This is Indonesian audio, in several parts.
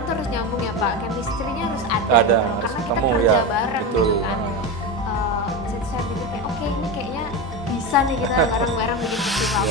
obrolan tuh harus nyambung ya Pak, chemistry-nya harus ada, Ada, gitu. harus Karena kita ketemu, kerja ya. bareng Betul. gitu kan. Saya pikir kayak oke, ini kayaknya bisa nih kita bareng-bareng bikin festival.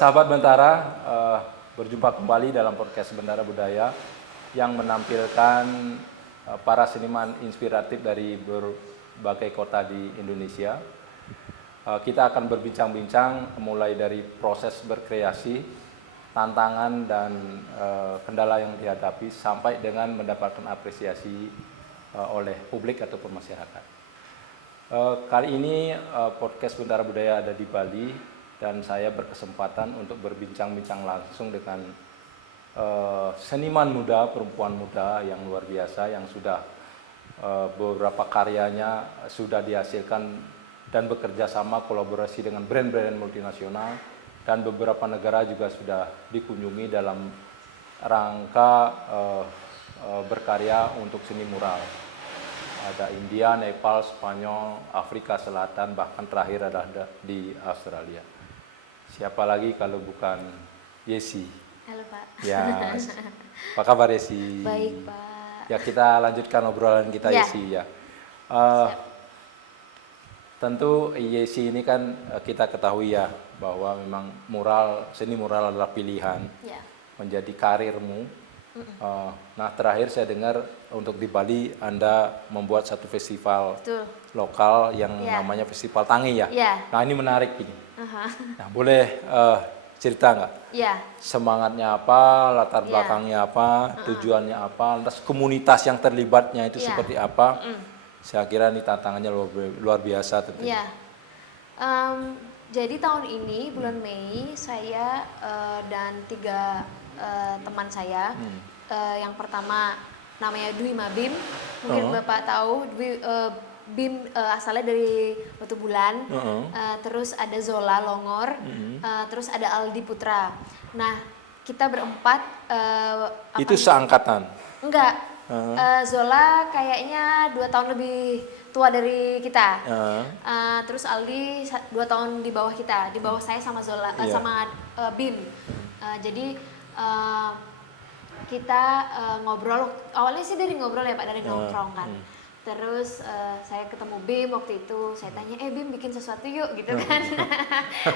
Sahabat Bentara, berjumpa kembali dalam podcast Bentara Budaya yang menampilkan para seniman inspiratif dari berbagai kota di Indonesia. Kita akan berbincang-bincang mulai dari proses berkreasi, tantangan dan kendala yang dihadapi sampai dengan mendapatkan apresiasi oleh publik ataupun masyarakat. Kali ini podcast Bentara Budaya ada di Bali dan saya berkesempatan untuk berbincang-bincang langsung dengan seniman muda, perempuan muda yang luar biasa yang sudah beberapa karyanya sudah dihasilkan dan bekerja sama kolaborasi dengan brand-brand multinasional dan beberapa negara juga sudah dikunjungi dalam rangka berkarya untuk seni mural. Ada India, Nepal, Spanyol, Afrika Selatan, bahkan terakhir ada di Australia. Siapa lagi kalau bukan Yesi? Halo Pak. Ya, apa kabar Yesi? Baik Pak. Ya, kita lanjutkan obrolan kita Ya. Yesi ya. Tentu Yesi ini kan kita ketahui ya bahwa memang seni mural adalah pilihan Ya. menjadi karirmu. Nah, terakhir saya dengar untuk di Bali Anda membuat satu festival Betul. lokal yang Ya. namanya Festival Tangi ya. Ya. Nah, ini menarik ini. Aha. Nah, boleh cerita nggak? Ya. Semangatnya apa, latar Ya. belakangnya apa, tujuannya apa, lantas komunitas yang terlibatnya itu Ya. seperti apa? Saya kira ini tantangannya luar biasa tentunya. Ya. Jadi tahun ini bulan Mei saya dan 3 teman saya. Yang pertama namanya Dwi Mabim, mungkin Bapak tahu. Bim asalnya dari Batu Bulan. Terus ada Zola Longor, terus ada Aldi Putra. Nah, kita berempat Itu seangkatan? enggak. Zola kayaknya 2 tahun lebih tua dari kita. Terus Aldi 2 tahun di bawah kita, di bawah saya sama Zola, Iya. sama Bim. Jadi kita ngobrol, awalnya sih dari ngobrol ya Pak, dari nongkrong kan. Terus saya ketemu Bim waktu itu, saya tanya, Bim bikin sesuatu yuk gitu kan.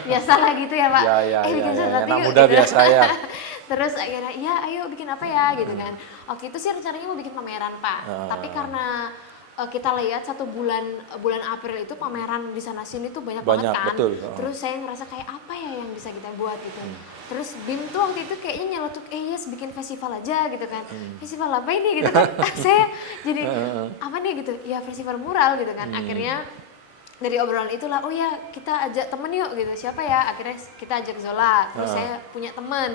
Biasalah gitu ya Pak, bikin sesuatu anak yuk muda gitu. biasa ya. Terus akhirnya, iya ayo bikin apa ya gitu kan. Waktu itu sih rencananya mau bikin pameran Pak, tapi karena kita lihat 1 bulan April itu pameran di sana sini tuh banyak banget kan. Betul. Terus saya ngerasa kayak apa ya yang bisa kita buat gitu. Terus Bim tuh waktu itu kayaknya nyeletuk, yes bikin festival aja gitu kan. Festival apa ini gitu kan. Saya jadi apa nih gitu, ya festival mural gitu kan. Akhirnya dari obrolan itulah, oh ya kita ajak temen yuk gitu. Siapa ya? Akhirnya kita ajak Zola. Terus saya punya temen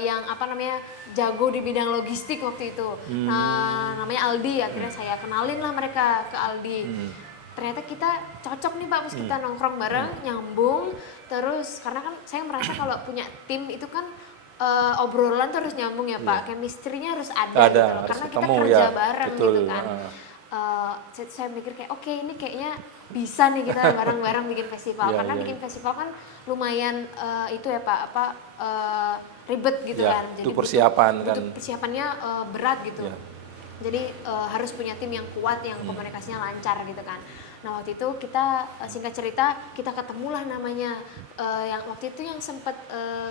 yang apa namanya jago di bidang logistik waktu itu. Nah, namanya Aldi. Akhirnya saya kenalin lah mereka ke Aldi. Ternyata kita cocok nih Pak, pas kita nongkrong bareng, nyambung. Terus karena kan saya merasa kalau punya tim itu kan obrolan tuh harus nyambung ya Pak, chemistry-nya harus ada gitu loh. Harus Karena kita ketemu, kerja ya. bareng Betul. gitu kan. Saya mikir kayak oke, ini kayaknya bisa nih kita bareng-bareng bikin festival. Karena bikin festival kan lumayan itu ya Pak, ribet gitu kan. Jadi itu persiapan kan. persiapannya berat gitu. Jadi harus punya tim yang kuat, yang komunikasinya lancar gitu kan. Nah waktu itu kita singkat cerita kita ketemulah namanya yang waktu itu yang sempat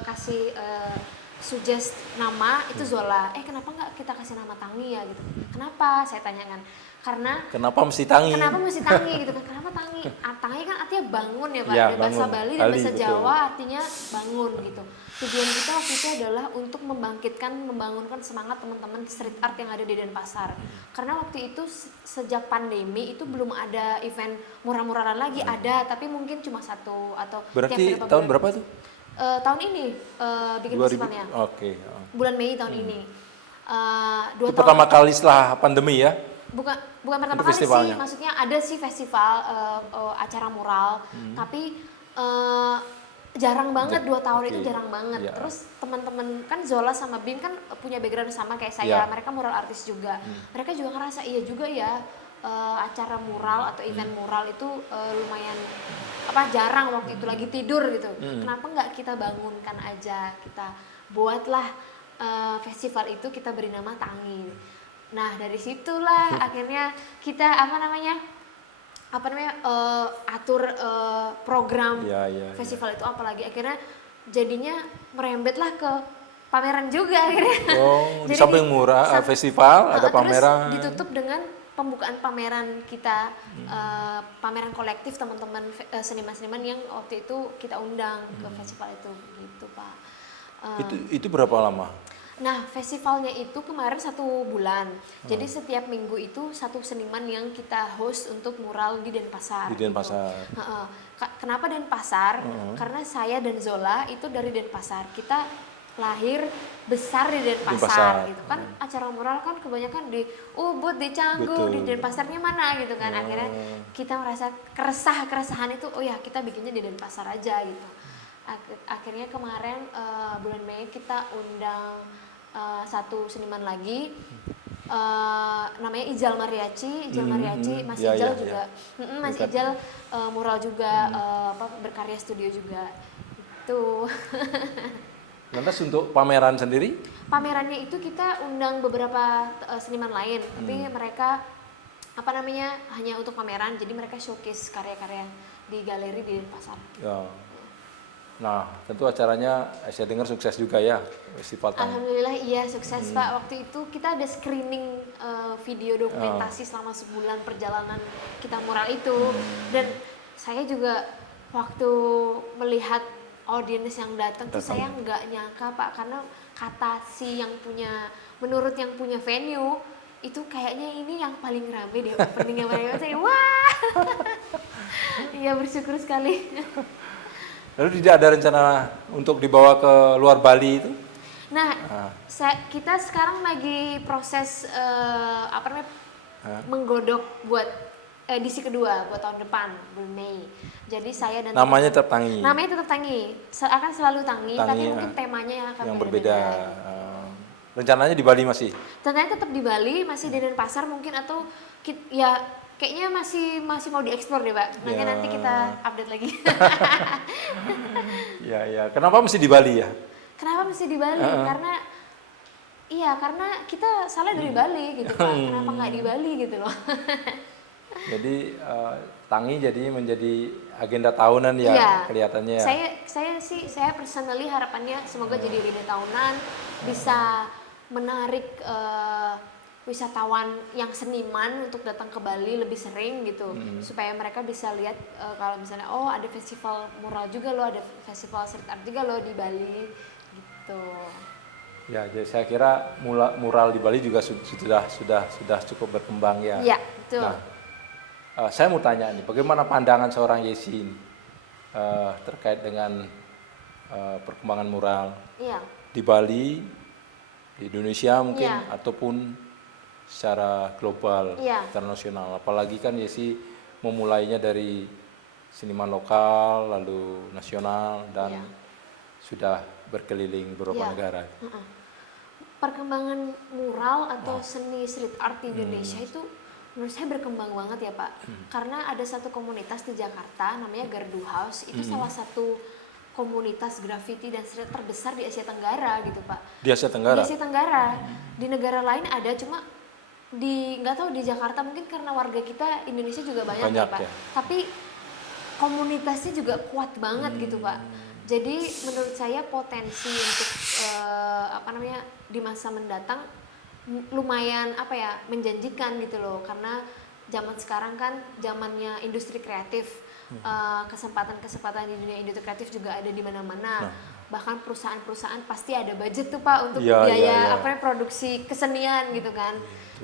kasih suggest nama itu Zola. Kenapa nggak kita kasih nama Tangi ya gitu? Kenapa? Saya tanyakan. Karena Kenapa mesti Tangi? kenapa mesti Tangi gitu kan? Kenapa Tangi? Tangi kan artinya bangun ya Pak. Ya, Dari bahasa bangun. Bali dan bahasa Betul. Jawa artinya bangun gitu. Tujuan kita waktu itu adalah untuk membangunkan semangat teman-teman street art yang ada di Denpasar. Karena waktu itu sejak pandemi itu belum ada event mural-muralan lagi, ada tapi mungkin cuma satu atau Berarti tiap tahun bulan. berapa tuh? Tahun ini bikin 2000. festivalnya. Oke. Bulan Mei tahun ini. 2 Itu tahun pertama kali setelah pandemi ya? bukan pertama Itu kali festivalnya? sih, maksudnya ada sih festival acara mural, tapi jarang banget 2 tahun itu Oke. jarang banget. Ya. Terus teman-teman kan Zola sama Bim kan punya background sama kayak saya, Ya. mereka mural artis juga. Mereka juga ngerasa iya juga ya acara mural atau event mural itu lumayan jarang waktu itu lagi tidur gitu. Kenapa nggak kita bangunkan aja, kita buatlah festival itu, kita beri nama Tangi. Nah dari situlah akhirnya kita atur program Ya, ya, festival itu, apalagi akhirnya jadinya merembetlah ke pameran juga akhirnya. Oh, di Jadi samping murah festival ada pameran. Terus ditutup dengan pembukaan pameran kita, pameran kolektif teman-teman seniman-seniman yang waktu itu kita undang ke festival itu, gitu Pak. Itu berapa lama? Nah, festivalnya itu kemarin 1 bulan. Jadi setiap minggu itu satu seniman yang kita host untuk mural di Denpasar. Di Denpasar. Gitu. Kenapa Denpasar? Karena saya dan Zola itu dari Denpasar. Kita lahir besar di Denpasar gitu kan. Acara mural kan kebanyakan di Ubud, di Canggu, di Denpasarnya mana gitu kan. Akhirnya kita merasa keresahan itu, oh ya kita bikinnya di Denpasar aja gitu. Akhirnya kemarin bulan Mei kita undang satu seniman lagi, namanya Ijal Mariachi. Mas Ya, Ijal ya, juga, Mas Dekat. Ijal mural juga, berkarya studio juga. Itu Lantas untuk pameran sendiri? pamerannya itu kita undang beberapa seniman lain, tapi mereka hanya untuk pameran, jadi mereka showcase karya-karya di galeri di Denpasar. Ya. Nah, tentu acaranya saya dengar sukses juga ya, Festival Tangi. Alhamdulillah iya sukses Pak. Waktu itu kita ada screening video dokumentasi selama sebulan perjalanan kita mural itu, dan saya juga waktu melihat audiens yang datang tuh saya nggak nyangka Pak, karena kata menurut yang punya venue itu kayaknya ini yang paling rame deh openingnya mereka. Saya wah, iya bersyukur sekali. Lalu tidak ada rencana untuk dibawa ke luar Bali itu? Nah, kita sekarang lagi proses menggodok buat edisi kedua buat tahun depan, bulan Mei. Jadi saya dan Namanya tetap Tangi. namanya tetap Tangi, akan selalu Tangi, tapi Tangi, mungkin temanya yang akan yang berbeda. berbeda. Rencananya di Bali masih? Tentunya tetap di Bali, masih di Denpasar mungkin, atau ya kayaknya masih mau dieksplor deh Pak. Nanti kita update lagi. Ya. Kenapa mesti di Bali ya? Kenapa mesti di Bali? Karena kita salah dari Bali gitu Pak. Kenapa nggak di Bali gitu loh? Jadi Tangi jadi menjadi agenda tahunan ya, Iya. kelihatannya ya. Saya personally harapannya semoga jadi agenda tahunan, bisa menarik wisatawan yang seniman untuk datang ke Bali lebih sering gitu, supaya mereka bisa lihat kalau misalnya ada festival mural juga loh, ada festival street art juga loh di Bali gitu. Ya, jadi saya kira mural di Bali juga sudah cukup berkembang ya. Iya, betul. Nah, saya mau tanya nih, bagaimana pandangan seorang Yesi ini terkait dengan perkembangan mural Iya. di Bali, di Indonesia mungkin, Iya. ataupun secara global, Iya. internasional. Apalagi kan Yesi memulainya dari seniman lokal, lalu nasional, dan Iya. sudah berkeliling beberapa Iya. negara. Perkembangan mural atau seni street art di Indonesia itu menurut saya berkembang banget ya Pak. Karena ada satu komunitas di Jakarta namanya Gardu House, itu salah satu komunitas graffiti dan street terbesar di Asia Tenggara gitu Pak. Di Asia Tenggara? Di Asia Tenggara. Di negara lain ada, cuma nggak tahu di Jakarta mungkin karena warga kita Indonesia juga banyak, Banyak ya Pak. ya. Tapi komunitasnya juga kuat banget gitu Pak. Jadi menurut saya potensi untuk apa namanya di masa mendatang lumayan apa ya menjanjikan gitu loh, karena zaman sekarang kan zamannya industri kreatif. Kesempatan-kesempatan di dunia industri kreatif juga ada di mana-mana. Bahkan perusahaan-perusahaan pasti ada budget tuh Pak untuk Iya, biaya iya, iya. apa ya, produksi kesenian gitu kan.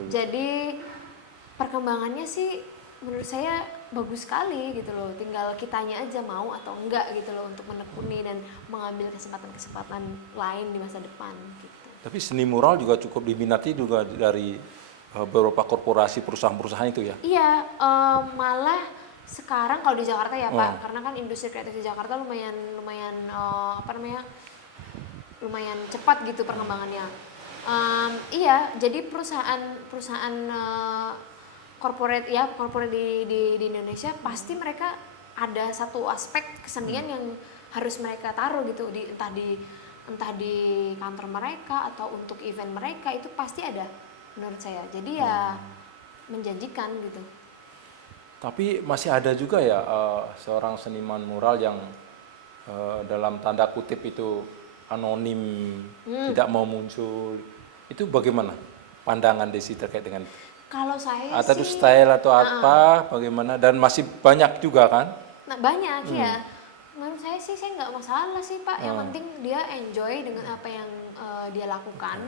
Jadi perkembangannya sih menurut saya bagus sekali gitu loh. Tinggal kitanya aja mau atau enggak gitu loh untuk menekuni dan mengambil kesempatan-kesempatan lain di masa depan gitu. Tapi seni mural juga cukup diminati juga dari beberapa korporasi perusahaan-perusahaan itu ya. Iya, malah sekarang kalau di Jakarta ya Pak, karena kan industri kreatif di Jakarta lumayan apa namanya, lumayan cepat gitu perkembangannya. Iya, jadi perusahaan corporate ya, corporate di Indonesia pasti mereka ada satu aspek kesenian yang harus mereka taruh gitu di entah di kantor mereka atau untuk event mereka, itu pasti ada menurut saya. Jadi ya menjanjikan gitu. Tapi masih ada juga ya seorang seniman mural yang dalam tanda kutip itu anonim, tidak mau muncul. Itu bagaimana pandangan Desi terkait dengan Kalau saya atau itu sih style atau apa, bagaimana, dan masih banyak juga kan? nah banyak ya. Menurut saya sih saya nggak masalah sih Pak. Yang penting dia enjoy dengan apa yang dia lakukan.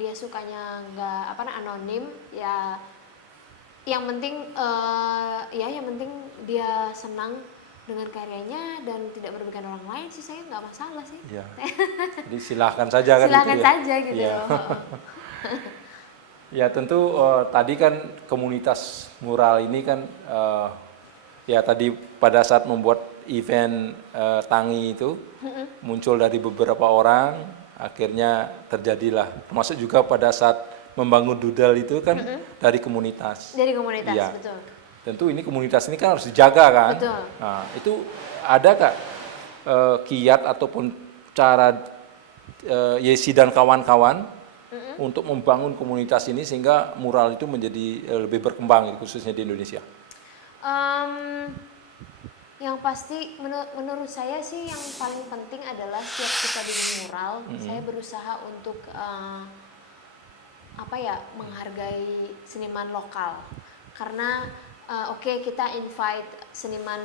Dia sukanya nggak apa anonim ya. Yang penting ya yang penting dia senang dengan karyanya dan tidak merugikan orang lain sih, saya nggak masalah sih. Ya. Jadi silahkan saja kan Silakan itu ya. saja gitu. Ya. Ya tentu tadi kan komunitas mural ini kan ya tadi pada saat membuat event Tangi itu muncul dari beberapa orang, akhirnya terjadilah, termasuk juga pada saat membangun doodle itu kan dari komunitas. Dari komunitas, Ya. betul. Tentu ini komunitas ini kan harus dijaga kan. Betul. Nah, itu ada kak kiat ataupun cara Yesi dan kawan-kawan untuk membangun komunitas ini sehingga mural itu menjadi lebih berkembang khususnya di Indonesia? Yang pasti menurut saya sih yang paling penting adalah setiap kita di mural, saya berusaha untuk apa ya, menghargai seniman lokal. Karena oke, kita invite seniman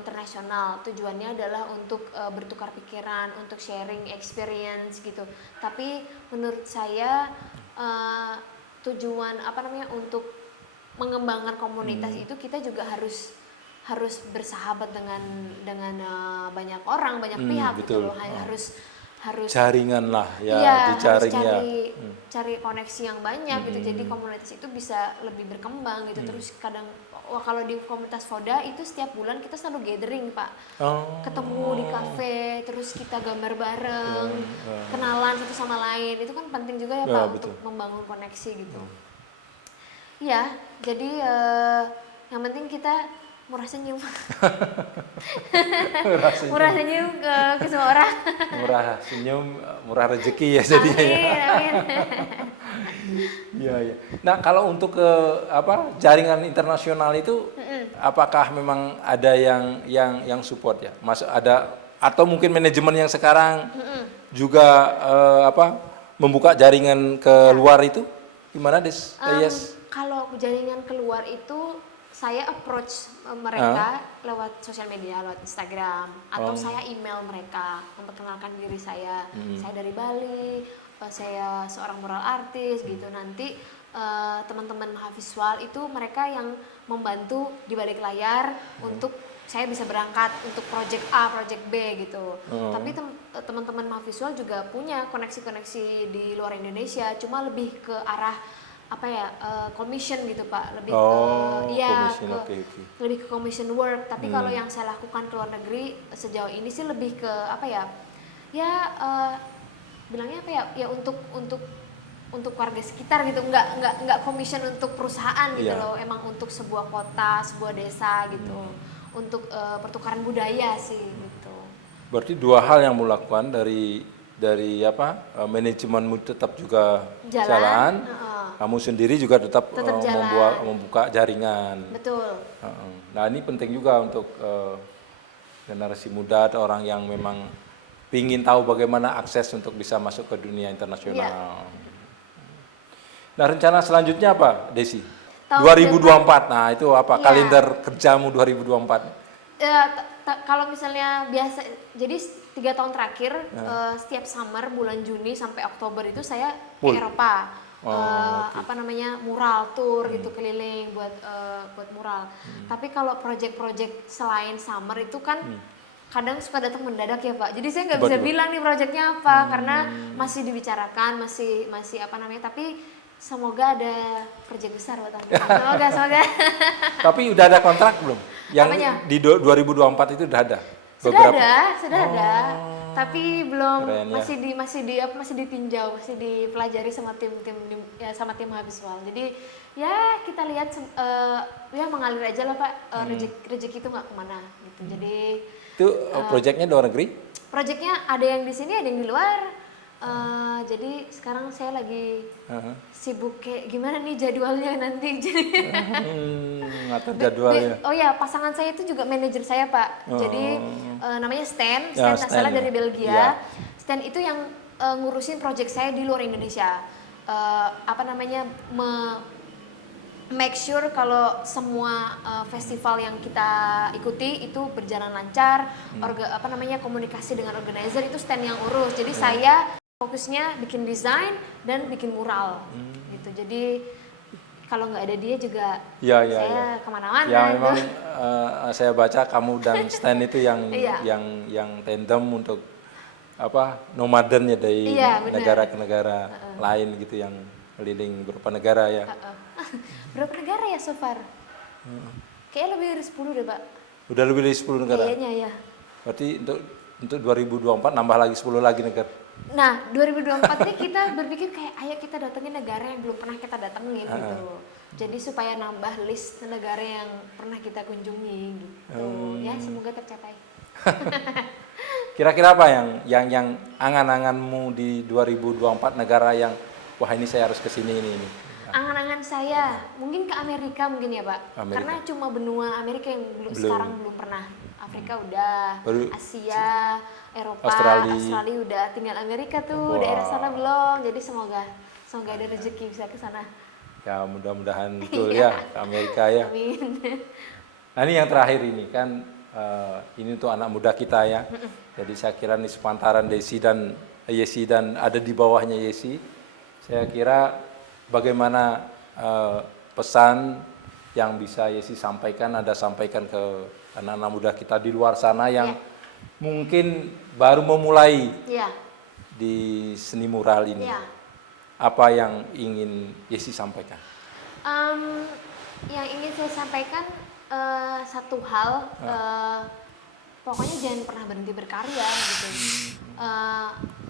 internasional, tujuannya adalah untuk bertukar pikiran, untuk sharing experience gitu. Tapi menurut saya tujuan apa namanya untuk mengembangkan komunitas itu kita juga harus bersahabat dengan banyak orang, banyak pihak gitu Betul. loh. Harus Jaringan lah ya, iya, harus dijaring ya. cari koneksi yang banyak gitu. Jadi komunitas itu bisa lebih berkembang gitu. Terus kadang kalau di komunitas Foda itu setiap bulan kita selalu gathering Pak. Ketemu di kafe, terus kita gambar bareng, kenalan satu sama lain. Itu kan penting juga ya Pak, betul. untuk membangun koneksi gitu. Iya, jadi yang penting kita murah senyum. Murah senyum ke semua orang. Murah senyum, murah rezeki ya jadinya ya. Amin. Iya, iya. Nah, kalau untuk ke jaringan internasional itu apakah memang ada yang support ya? Masuk ada atau mungkin manajemen yang sekarang juga membuka jaringan ke luar itu gimana, Des? Yes. Kalau jaringan keluar itu saya approach mereka lewat sosial media, lewat Instagram, atau saya email mereka memperkenalkan diri saya. Saya dari Bali, saya seorang mural artis gitu. Nanti teman-teman mahasiswa itu mereka yang membantu di balik layar untuk saya bisa berangkat untuk project A, project B gitu. Tapi teman-teman mahasiswa juga punya koneksi-koneksi di luar Indonesia, cuma lebih ke arah apa ya, commission gitu Pak, lebih lebih ke commission work. Tapi kalau yang saya lakukan ke luar negeri sejauh ini sih lebih ke apa ya, bilangnya apa ya, untuk warga sekitar gitu, nggak commission untuk perusahaan gitu loh, emang untuk sebuah kota, sebuah desa gitu, untuk pertukaran budaya sih gitu. Berarti dua hal yang melakukan dari manajemenmu tetap juga jalan. kamu sendiri juga tetap, Tetap jalan. membuka jaringan. Betul. Nah ini penting juga untuk generasi muda atau orang yang memang ingin tahu bagaimana akses untuk bisa masuk ke dunia internasional. Nah rencana selanjutnya apa, Desi? Tahun 2024, nah itu apa Iya. kalender kerjamu 2024? Kalau misalnya biasa, jadi 3 tahun terakhir setiap summer bulan Juni sampai Oktober itu saya ke Full. Eropa. Oke. Apa namanya, mural tour gitu, keliling buat mural. Tapi kalau project-project selain summer itu kan kadang suka datang mendadak ya Pak. Jadi saya nggak bisa Tiba-tiba. bilang nih projectnya apa karena masih dibicarakan, masih apa namanya. Tapi semoga ada project besar buat aku. Semoga. Tapi udah ada kontrak belum? Yang Apanya? di 2024 itu udah ada? Sudah ada. Tapi belum, Keren ya. masih ditinjau, masih dipelajari sama sama tim Habiswal. Jadi ya kita lihat ya mengalir aja lah Pak. Rezeki itu nggak kemana gitu. Jadi Itu proyeknya luar negeri? proyeknya ada yang di sini, ada yang di luar. Jadi sekarang saya lagi sibuk kayak gimana nih jadwalnya nanti. Jadi Ngatur jadwalnya. oh ya, pasangan saya itu juga manajer saya Pak. Jadi namanya Stan Ya, nggak Stan, salah ya. dari Belgia. Ya. Stan itu yang ngurusin project saya di luar Indonesia. Apa namanya, make sure kalau semua festival yang kita ikuti itu berjalan lancar, apa namanya, komunikasi dengan organizer itu Stan yang urus. Jadi saya fokusnya bikin desain dan bikin mural gitu. Jadi kalau nggak ada dia juga saya kemana-mana. Ya memang saya baca kamu dan Stan itu yang Iya. yang tandem untuk apa nomaden ya dari Iya, benar. negara ke negara lain gitu yang keliling beberapa negara ya. Berapa negara ya so far? Kayaknya lebih dari 10 deh Pak. Udah lebih dari 10 negara. Kayaknya ya. Berarti untuk 2024 nambah lagi 10 lagi negara. Nah, 2024 ini kita berpikir kayak ayo kita datengin negara yang belum pernah kita datengin gitu. Jadi supaya nambah list negara yang pernah kita kunjungi gitu. Ya semoga tercapai. Kira-kira apa yang angan-anganmu di 2024 negara yang wah ini saya harus ke sini ini. Angan-angan saya mungkin ke Amerika mungkin ya Pak. Amerika. Karena cuma benua Amerika yang sekarang belum pernah. Afrika udah, Baru Asia, Eropa, Australia. udah, tinggal Amerika tuh, Wah. daerah sana belum. Jadi semoga ada rezeki bisa ke sana. Ya mudah-mudahan betul ya ke Amerika ya. Amin. Nah ini yang terakhir ini kan ini untuk anak muda kita ya. Jadi saya kira ini sepantaran Desi dan Yesi dan ada di bawahnya Yesi. Saya kira bagaimana pesan yang bisa Yesi sampaikan, Anda sampaikan ke anak-anak muda kita di luar sana yang mungkin baru memulai Iya. di seni mural ini. Iya. Apa yang ingin Yesi sampaikan? Yang ingin saya sampaikan satu hal, pokoknya jangan pernah berhenti berkarya gitu.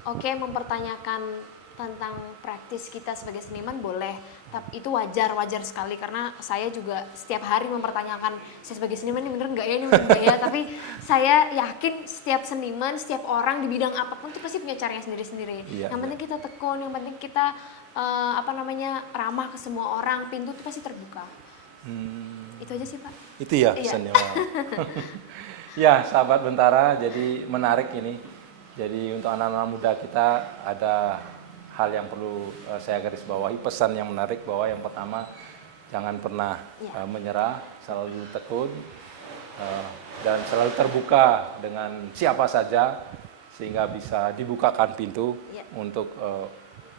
Oke, mempertanyakan tentang praktis kita sebagai seniman boleh, tapi itu wajar sekali karena saya juga setiap hari mempertanyakan saya sebagai seniman ini bener nggak ya, ini bener nggak ya. Tapi saya yakin setiap seniman, setiap orang di bidang apapun itu pasti punya caranya sendiri-sendiri. Iya, Yang penting kita tekun, yang penting kita ramah ke semua orang, pintu itu pasti terbuka. Itu aja sih Pak. Itu ya pesannya. Wow. Ya sahabat Bentara, jadi menarik ini. Jadi untuk anak-anak muda kita ada hal yang perlu saya garis bawahi, pesan yang menarik bahwa yang pertama jangan pernah menyerah, selalu tekun dan selalu terbuka dengan siapa saja sehingga bisa dibukakan pintu untuk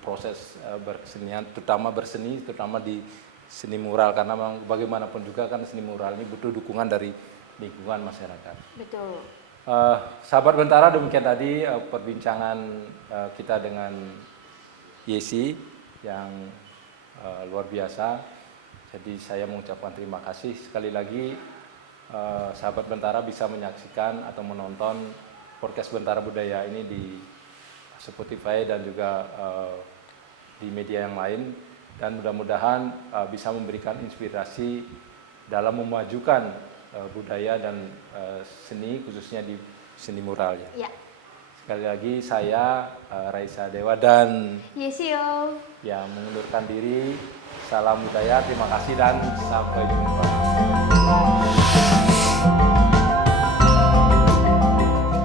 proses berkesenian, terutama berseni, terutama di seni mural karena memang bagaimanapun juga kan seni mural ini butuh dukungan dari lingkungan masyarakat. Betul. Sahabat Bentara, demikian tadi perbincangan kita dengan Yesi yang luar biasa. Jadi saya mengucapkan terima kasih sekali lagi. Sahabat Bentara bisa menyaksikan atau menonton podcast Bentara Budaya ini di Spotify dan juga di media yang lain. Dan mudah-mudahan bisa memberikan inspirasi dalam memajukan budaya dan seni khususnya di seni mural ya. Sekali lagi saya Raisa Dewa dan Yesio yang mengundurkan diri. Salam budaya, terima kasih dan sampai jumpa.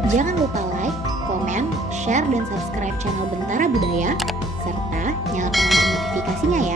Jangan lupa like, komen, share, dan subscribe channel Bentara Budaya, serta nyalakan lonceng notifikasinya ya.